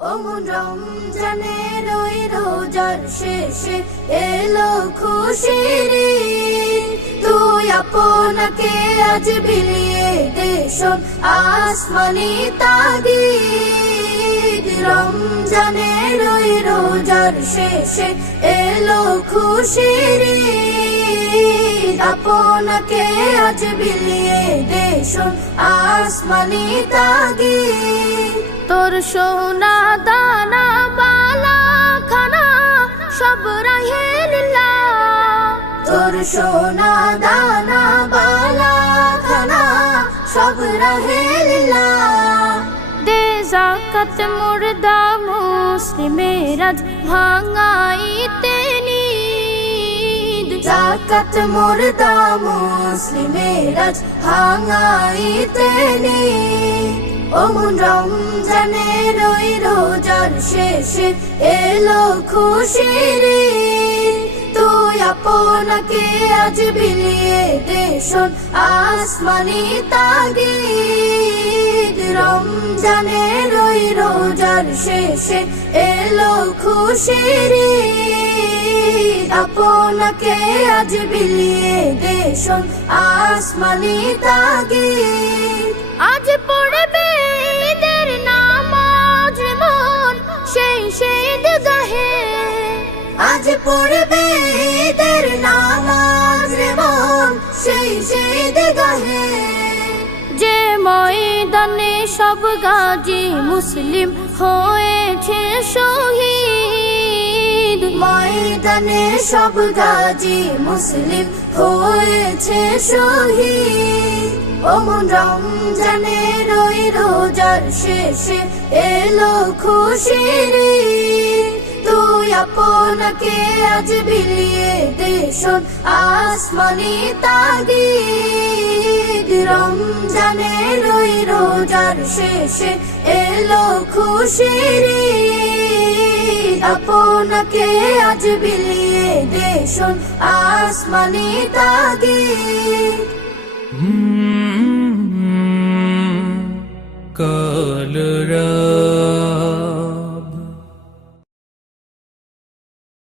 অমন রমজানের ওই রোজার শেষে এলো খুশির ঈদ। তুই আপনাকে আজ বিলিয়ে দে শোন আসমানি তাগিদ। রমজানের ওই রোজার শেষে এলো খুশির ঈদ। আপনাকে আজ বিলিয়ে দে শোন আসমানি তাগিদ। তোর সোনা দানা বালা খানা সব রাহে লিল্লাহ। তোর সোনা দানা বালা খানা সব রাহে লিল্লাহ। দে যাকাত মুর্দা মুসলিমের আজ ভাঙাইতে নিদ। যাকাত মুর্দা মুসলিমের আজ ভাঙাইতে নিদ। অমন রমজানের ওই রোজার শেষে এলো খুশির ঈদ। তুই আপনাকে আজ বিলিয়ে দে শোন আসমানি তাগিদ। রমজানের ওই রোজার শেষে এলো খুশির ঈদ। আপনাকে আজ বিলিয়ে দে শোন আসমানি তাগিদ। আজ পড়বে ঈদের নামাজ মন সেই ঈদগাহে। আজ পড়বে ঈদের নামাজ মন সেই ঈদগাহে। যে ময়দানে সব গাজী মুসলিম হয়েছে শহীদ। ময়দানে সব গাজী মুসলিম হয়েছে শহীদ। অমন রমজানের ওই রোজার শেষে এলো খুশির ঈদ। তুই আপনাকে আজ বিলিয়ে দে শোন আসমানি তাগিদ। রমজানের ওই রোজার শেষে এলো খুশির ঈদ। আপনাকে আজ বিলিয়ে দে শোন আসমানি তাগিদ।